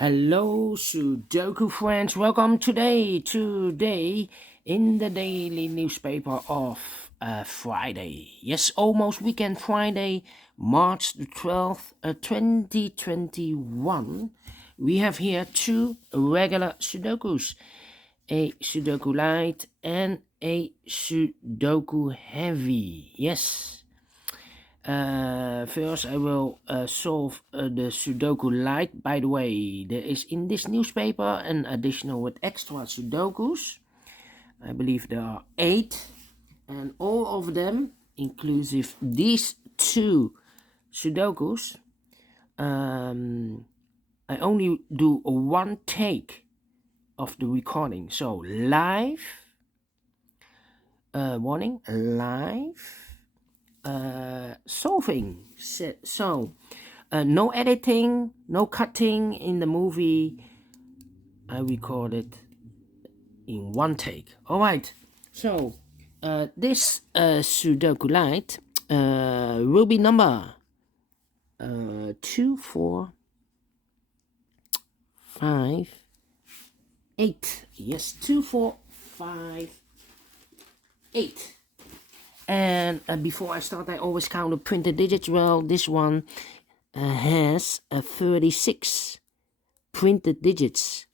Hello, Sudoku friends. Welcome today in the daily newspaper of Friday. Yes, almost weekend Friday, March the 12th, 2021. We have here two regular Sudokus, a Sudoku Light and a Sudoku Heavy. Yes. First, I will solve the Sudoku Light. By the way, there is in this newspaper an additional with extra Sudokus. I believe there are 8, and all of them, inclusive these two Sudokus, I only do one take of the recording. So live, warning, live. Solving. So, no editing, no cutting in the movie. I recorded in one take. All right. So, this Sudoku Light will be number 2458. Yes, 2458. And before I start, I always count the printed digits. Well, this one has 36 printed digits.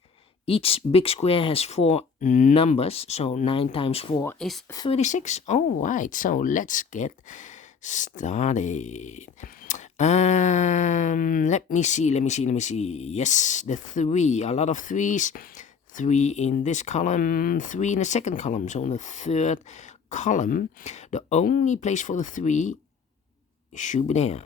Each big square has 4 numbers, so 9 times 4 is 36. Alright, so let's get started. Let me see. Yes, the 3, a lot of 3s. 3 in this column, 3 in the second column. So in the third column, the only place for the 3 should be there.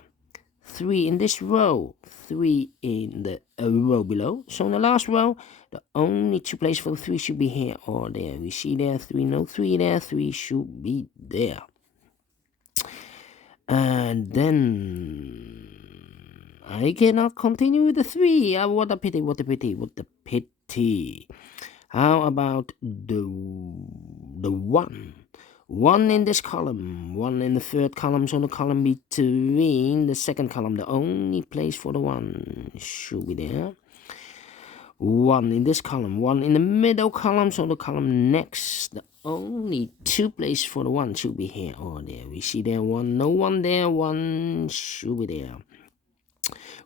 3 in this row, 3 in the row below. So in the last row, the only 2 places for the 3 should be here or there. We see there 3, no 3 there, 3 should be there. And then I cannot continue with the 3. What a pity. How about the 1? 1 in this column, 1 in the third column, so the column between the second column, the only place for the 1 should be there. 1 in this column, 1 in the middle column, so the column next, the only 2 places for the 1 should be here or there. We see there 1, no 1 there, 1 should be there.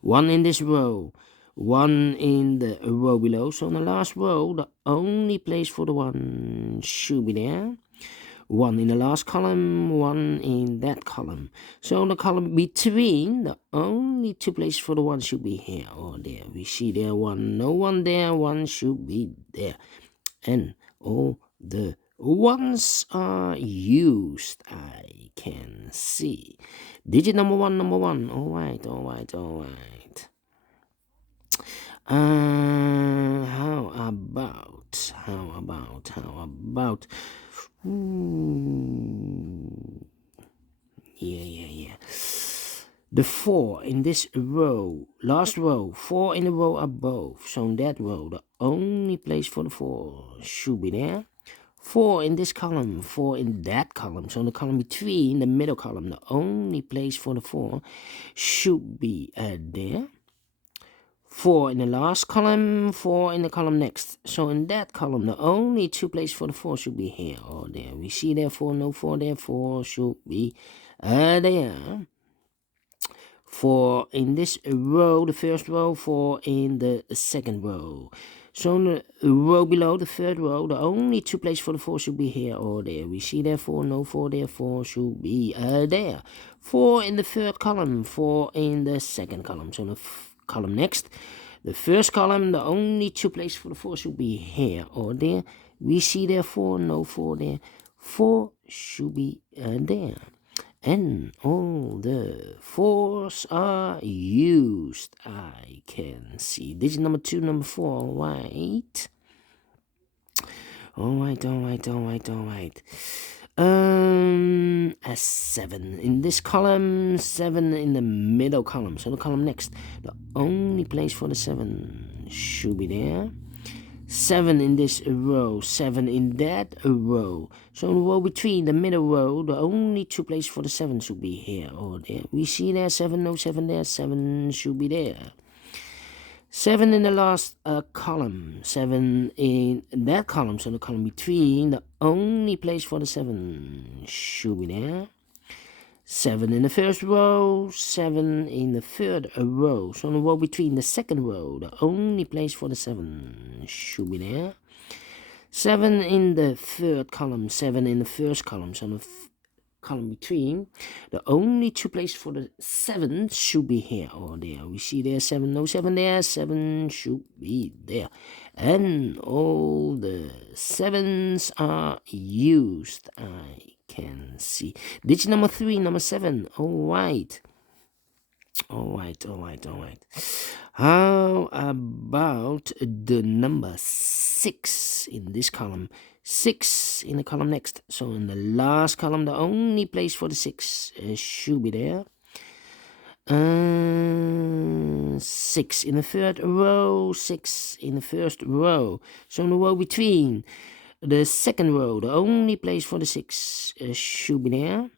1 in this row, 1 in the row below, so in the last row, the only place for the 1 should be there. 1 in the last column, 1 in that column. So in the column between, the only 2 places for the 1 should be here or there. We see there 1, no 1 there, 1 should be there. And all the 1s are used, I can see. Digit number 1. Alright. How about Yeah. The 4 in this row, last row, 4 in the row above. So in that row, the only place for the 4 should be there. 4 in this column, 4 in that column. So in the column between, the middle column, the only place for the 4 should be there. 4 in the last column, 4 in the column next. So in that column, the only 2 places for the 4 should be here or there. We see there 4, no 4 there, 4 should be there. 4 in this row, the first row, 4 in the second row. So in the row below, the third row, the only 2 places for the 4 should be here or there. We see there 4, no 4 there, 4 should be there. 4 in the third column, 4 in the second column. So in the column next, the first column, the only 2 places for the 4 should be here or there. We see there 4, no 4 there, 4 should be there. And all the 4s are used, I can see. Digit number 2, number 4, alright. A 7 in this column, 7 in the middle column. So the column next, the only place for the 7 should be there. 7 in this row, 7 in that row. So in the row between, the middle row, the only 2 places for the 7 should be here or there. We see there 7, no 7 there, 7 should be there. 7 in the last column, 7 in that column, so the column between, the only place for the 7 should be there. 7 in the first row, 7 in the third row, so the row between the second row, the only place for the 7 should be there. 7 in the third column, 7 in the first column, so the column between, the only two places for the 7 should be here or there. We see there 7, no 7 there, 7 should be there. And all the 7s are used, I can see. Digit number 3, number 7, alright. Alright. How about the number 6 in this column? 6 in the column next. So in the last column, the only place for the 6 should be there. 6 in the third row, 6 in the first row. So in the row between the second row, the only place for the 6 should be there.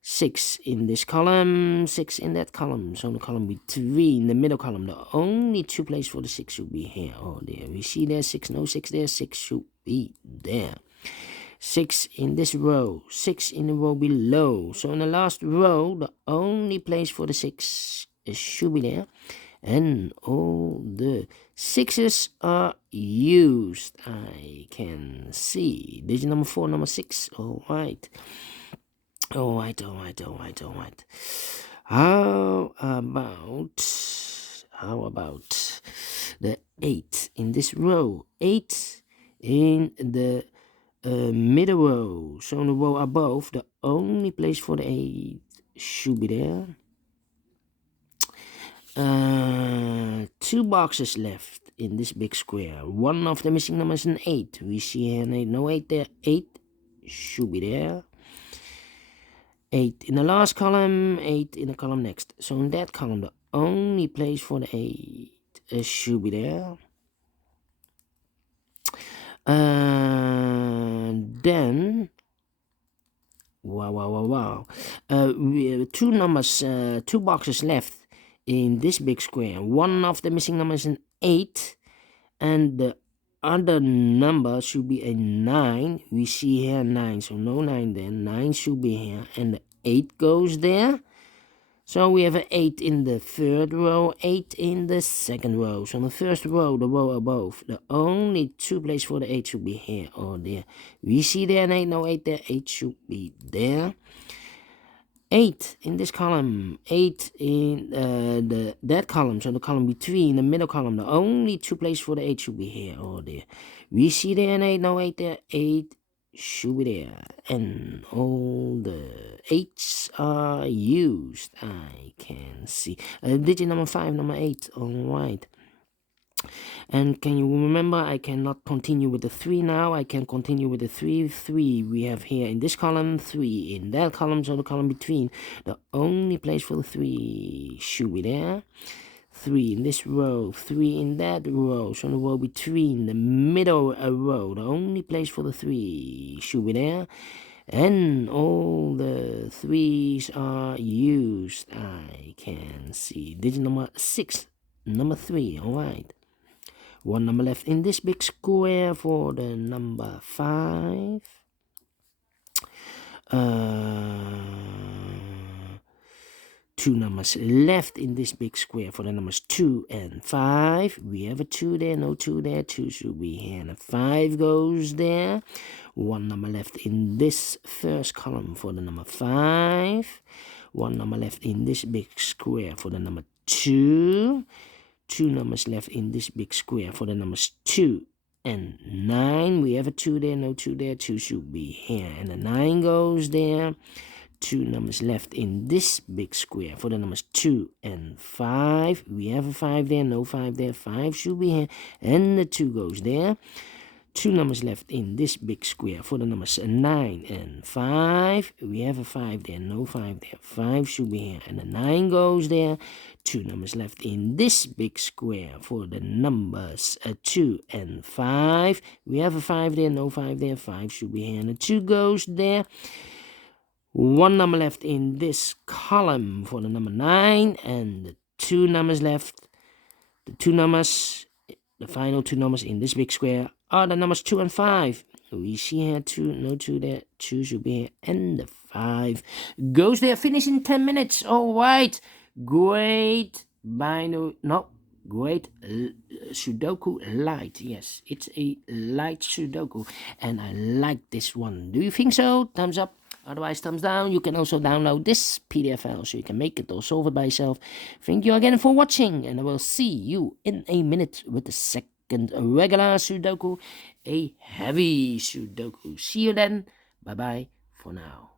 6 in this column, 6 in that column. So the column between the middle column, the only two places for the 6 should be here or there. We see there 6, no 6 there, 6 should be there. 6 in this row, 6 in the row below. So in the last row, the only place for the 6 should be there. And all the 6s are used, I can see. Digit number 4, number 6, alright. Alright. How about the 8 in this row? 8 in the middle row. So in the row above, the only place for the 8 should be there. 2 boxes left in this big square. One of the missing numbers is an 8. We see here an 8, no 8 there. 8 should be there. 8 in the last column, 8 in the column next. So in that column, the only place for the 8 should be there. Then, wow. We have 2 numbers, 2 boxes left in this big square. One of the missing numbers is an 8, and the other number should be a 9. We see here 9, so no 9 there. 9 should be here, and the 8 goes there. So we have an 8 in the third row, 8 in the second row. So in the first row, the row above, the only two places for the 8 should be here or there. We see there an 8, no 8 there. 8 should be there. 8 in this column, 8 in that column, so the column between the middle column, the only two places for the 8 should be here or there. We see there an 8, no 8 there, 8 should be there, and all the 8s are used, I can see. Digit number 5, number 8, alright. And can you remember, I cannot continue with the 3 now. I can continue with the 3. 3 we have here in this column, 3 in that column, so the column between. The only place for the 3 should be there. 3 in this row, 3 in that row, so the row between the middle row, the only place for the 3 should be there. And all the 3s are used, I can see. Digit number 6, number 3, alright. One number left in this big square for the number 5. 2 numbers left in this big square for the numbers 2 and 5. We have a 2 there, no 2 there. 2 should be here, and a 5 goes there. 1 number left in this first column for the number 5. 1 number left in this big square for the number 2. 2 numbers left in this big square for the numbers 2 and 9. We have a 2 there, no 2 there. 2 should be here, and the 9 goes there. 2 numbers left in this big square for the numbers 2 and 5. We have a 5 there, no 5 there. 5 should be here, and the 2 goes there. 2 numbers left in this big square for the numbers 9 and 5. We have a 5 there, no 5 there. 5 should be here, and the 9 goes there. 2 numbers left in this big square for the numbers 2 and 5. We have a 5 there, no 5 there. 5 should be here, and the 2 goes there. 1 number left in this column for the number 9, and the 2 numbers left The two numbers, the final two numbers in this big square are the numbers 2 and 5. We see here 2, no 2 there, 2 should be here, and the 5 goes there. Finish in 10 minutes. All right, great great Sudoku Light. Yes, it's a light Sudoku, and I like this one. Do you think so? Thumbs up. Otherwise, thumbs down. You can also download this PDF file so you can make it or solve it by yourself. Thank you again for watching, and I will see you in a minute with the second regular Sudoku, a heavy Sudoku. See you then. Bye-bye for now.